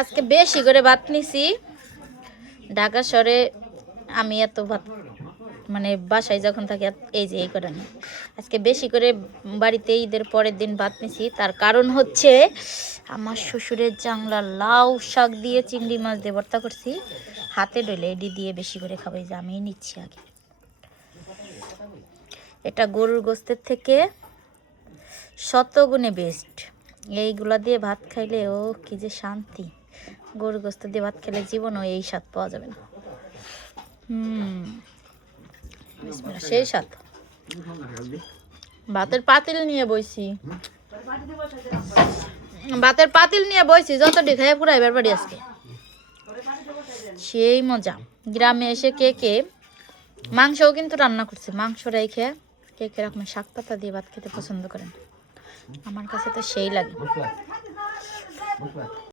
আজকে বেশি করে ভাত নিছি। ঢাকা শহরে আমি এত ভাত মানে বাসায় যখন থাকি এই যে এই করে নি। আজকে বেশি করে বাড়িতে ঈদের পরের দিন ভাত নিছি। তার কারণ হচ্ছে আমার শ্বশুরের জাংলা লাউ শাক দিয়ে চিংড়ি মাছ দিয়ে ভর্তা করছি। হাতে ডলে এডি দিয়ে বেশি করে খাবো। এই যে আমি নিচ্ছি আগে। এটা গরুর গোস্তের থেকে শতগুণে বেস্ট। এইগুলা দিয়ে ভাত খাইলে ও কি যে শান্তি। গরুর গোস্ত দিয়ে ভাত খেলে জীবনও এই স্বাদ পাওয়া যাবে না। সেই স্বাদ। ভাতের পাতিল নিয়ে বইছি, ভাতের পাতিল নিয়ে বইছি, যতটি খাই পুরো এবার বাড়ি আজকে। সেই মজা। গ্রামে এসে কে কে মাংসও কিন্তু রান্না করছে। মাংস রেখে কে কে রকম শাক পাতা দিয়ে ভাত খেতে পছন্দ করেন। আমার কাছে তো সেই লাগে।